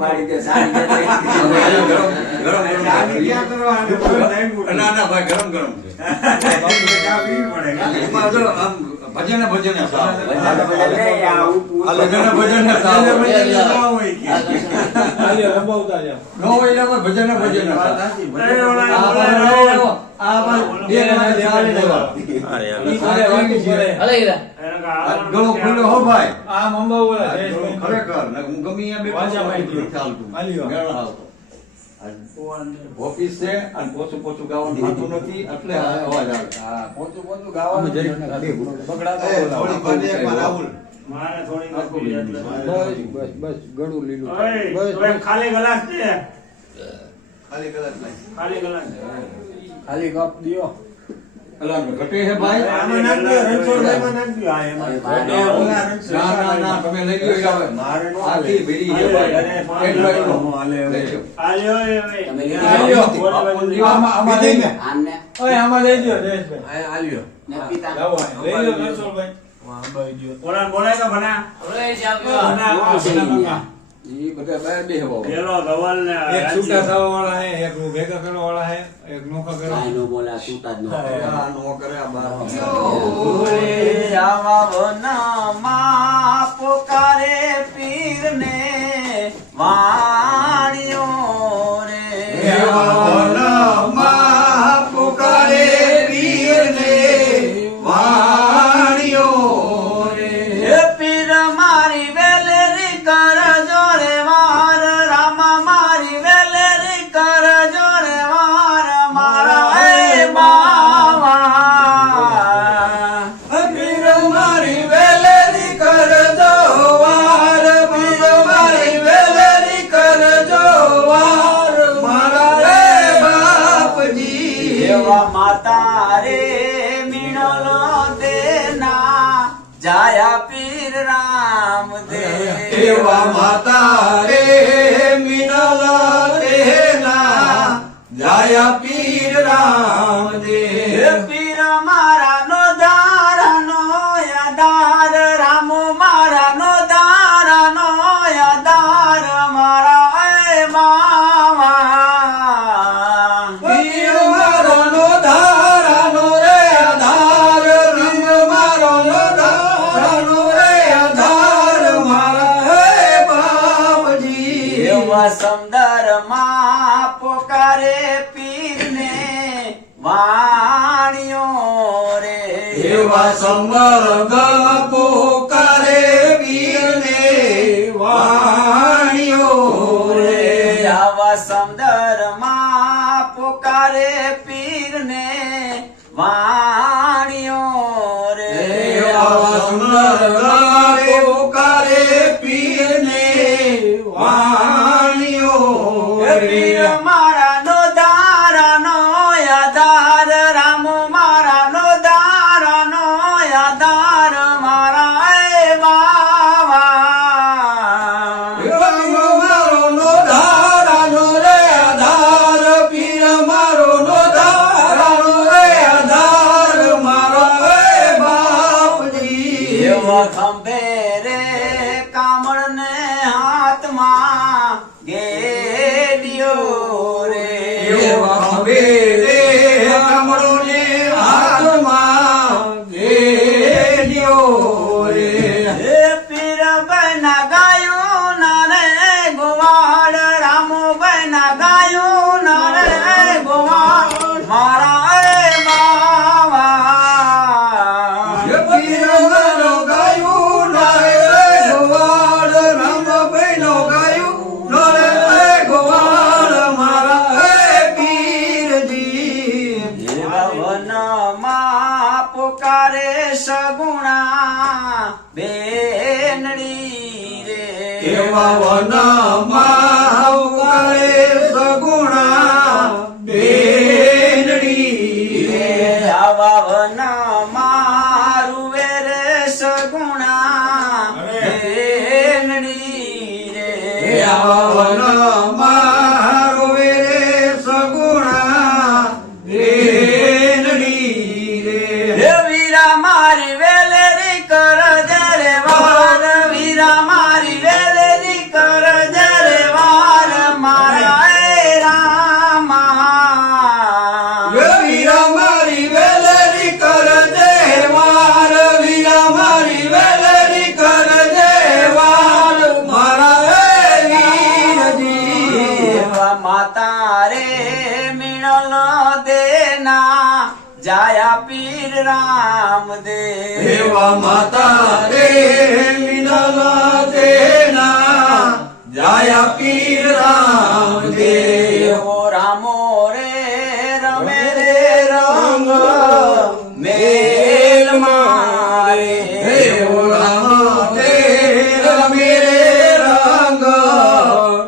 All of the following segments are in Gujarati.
પાડી દે સારી દે ગરમ ક્યાં કરવા ના ના ભાઈ ગરમ ગરમ છે એમાં જો આમ ભજન ભજન ગળો ખુલ્લો હો ભાઈ આ મંબા ખરેખર હું ગમી ઓફિસ છે અને પોચું પોચું ગાવાનું થતું નથી એટલે અવાજ આવે. હા પોતું પોતું ગાવાનું મારે થોડી નાખી એટલે બસ ગળું લીલું ઓય ખાલી ગ્લાસ દે ખાલી કલર નહીં ખાલી ગ્લાસ ખાલી કપ દિયો અલા ઘટે છે ભાઈ આમાં નાખ દો રણછોડભાઈમાં નાખ દો આ એમાં ના ના ના તમે લઈ ગયો આવે મારે નો આખી ભીડી છે ભાઈ એટલો એટલો લઈ લો. આલ્યો તમે એ લીધો? આમાં લઈ લે આને ઓય આમાં લઈ લ્યો જયેશભાઈ આલ્યો ને પિતા લાવો લઈ લ્યો રણછોડભાઈ બોલા બોલાય તો બના ઈ બધા બે હવા પેલો ધવલ ને એક છૂટા થવા વાળા હે એક ભેગા કરવા વાળા હે એક નોખા કરવા કાઈ નો બોલા છૂટા જ નો આ નો કરે આ બાર આવા વનમાં પોકારે પીરને વાણિયો રે પોકારે પીરને વાણિયો રે હે પીર મારી વેલેરી કરજો રે વાર રામ મારી વેલેરી કરજો રે વાર મારા એ બાવા પીર મારી વેલેરી કરજો વાર પીર મારી વેલેરી કરજો વાર મારા રે બાપજી એવા માતા રે મીણલો દેના જાયા પીર રામ દે એવા માતા રે મિનલ દેના જાયા પીર રામ દે હે પીર મારા નો દારાનો યાદાર રામ મારા નો દારાનો યાદાર મારા એ બાવા પીર મારો નો ધારાનો રે આધાર પીર મારો નો ધારાનો રે આધાર મારા હે બાપજી એવા સમદર માં પોકારે પીરને વાણિયો રે એવા સમર્ગ પોકારે વીરને વાણિયો રે આવા સમદર માં પોકારે પીરને વાણિયો રે આવા સમર્ગ પોકારે પીરને વાણિયો હે પીર રે મારા નો દારાનો યાદાર રામ મારા નો દારાનો યાદાર મારા એ બાવા મારો નો ધારાનો રે આધાર પીર મારો નો ધારાનો રે આધાર મારો હે બાપજી એવા ખંભે રે કામળ ને હાથમાં ગેડિયો રે એવા ખભે રે કમળો ને હાથમાં લેલ્યો રે હે પીર બના ગાયું ના રે ગોવાળ રામ બના ગાયું ના રે ગોવાળ મારા એ બાવા પીર મારો ગાયું નારે ગોવાળ રામ બહેનો ગાયું નારે ગોવાળ મારા હે પીરજી વનમાં પોકારે સગુણા બેનડી રે એવા વનમાં ઉકાળે સગુણા બેનડી રે આવા વનમાં રૂવે રે સગુણા બેનડી રે આવા વનમાં રોવે રે સગુણા બેનડી રે હે વીરા મારી વેલેરી કર જરે વાર વીરા મારી વેલેરી કર જરે વાર દેના જાયા પીર રામદેવ એવા માતા રે મિનલ દેના જાયા પીર રામદેવ એવો રામો રે રમે રે રંગ મેલ મારે એવો રામ રે રમે રે રંગ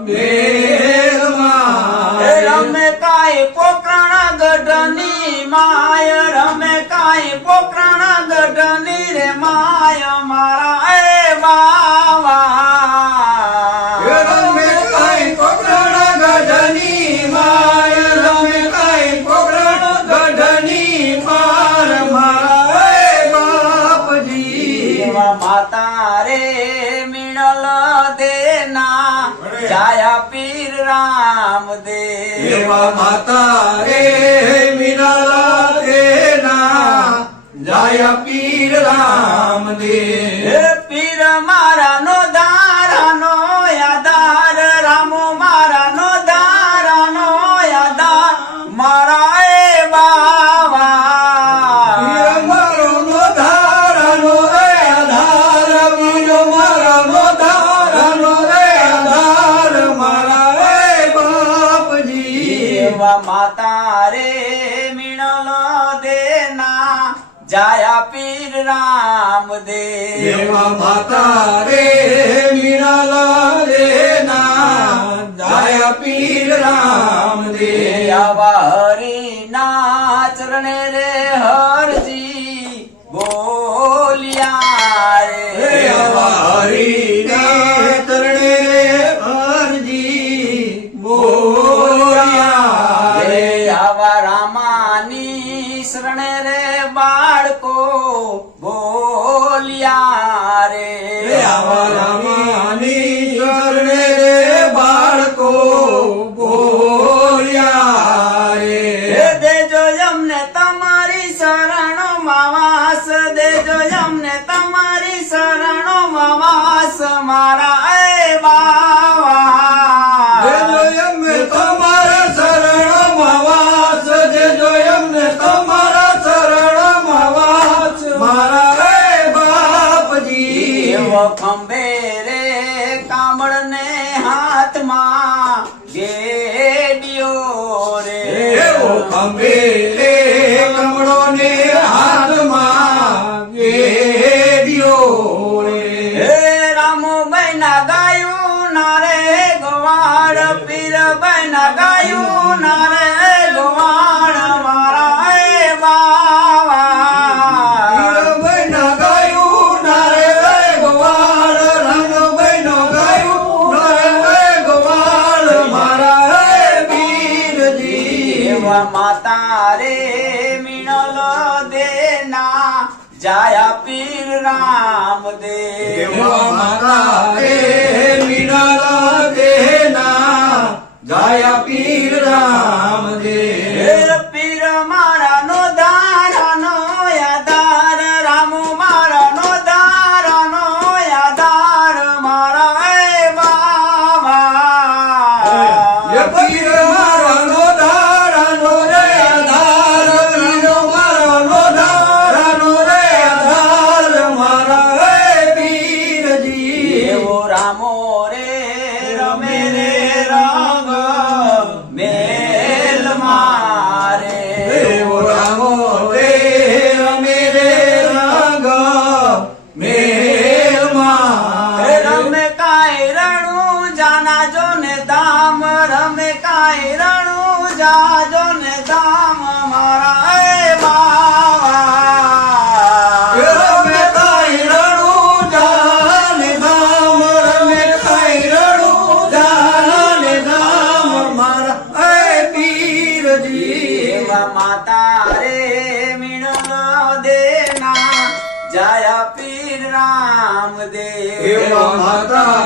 મેલ મારે રમે કાય પોકરણ ગઢની માય રમે કાય પોકરણ ગઢની રે માય મારા એ બાવા રમે કાઈ કોકરણ ગઢની માય રમે કાઈ કોકરણ ગઢની માર મારા બાપજી એવા માતા રે મિણલ દેના જાયા પીર રામદેવ એવા માતા રે મિનલ દેના જાયા પીર રામદેવ હે પીર મારાનો દારાનો યાદાર રામો મારાનો દારાનો યાદાર મારા એ બાવા મારો નો ધારાનો રે આધાર બીજો મારો નો ધારાનો રે આધાર મારા રે બાપજી એવા માતા રે મિણલ દેના જાયા પીર રામદેવ એવા માતા રે મિનલ દેના જાયા પીર રામદેવ આવા હરિના ચરણે રે હરજી બોલ્યા હે રે હરિના ચરણે રે હરજી બોલ્યા રે રે આવા રામાની શરણે રે બાળકો બોલ્યા હે રે આવા રામાની ચરણે રે બાળકો બોલ્યા હે રે દેજો અમને તમારી શરણોમાં વાસ દેજો અમને તમારી શરણોમાં વાસ મારા એ બાવા દેજો એમને તમારા શરણમાં વાસ દેજો એમને તમારા શરણમાં વાસ મારા રે બાપજી એવો ખંભે રે કામળને હાથમાં ગેડિયો રે એવો ખંભે રે કમળો ને હાથમાં ગેડિયો રે હે રામુભાઈ ના ગાયું ના રે ગોવાળ પીરભાઈ ના ગાયું ના રે ગોવાળ મારા એ બાવા હીરાભાઈ ના ગાયું ના રે ગોવાળ રંગભાઈ નો ગાયું ના રે ગોવાળ મારા રે વીરજી એવા માતા રે મિણલ દેના જાયા પીર રામદેવ એવા માતા રે મિનલ દેના જાયા પીર રામદેવ હે પીર મારાનો દારાનો યાદાર રામો મારાનો દારાનો યાદાર મારા એ બાવા એ પીર મારાનો ધારાનો રે આધાર પીર મારાનો ધારાનો રે આધાર મારા રે પીરજી એવો રામો રે રમે રે રંગ મેલ મારે એવો રામો રે રમે રે રંગ મેલ હે મારે રમે કાંઈ રણું જાનાજો ને દામ રમે કાંઈ રણું જાજો ને દામ મારા એ બાવા રમે કાંઈ રણું જાને ધામ રમે કાંઈ રણું જાને ધામ મારા એ પીરજી એવા માતા રે મિણલ દેના જાયા પીર રામદેવ એવા માતા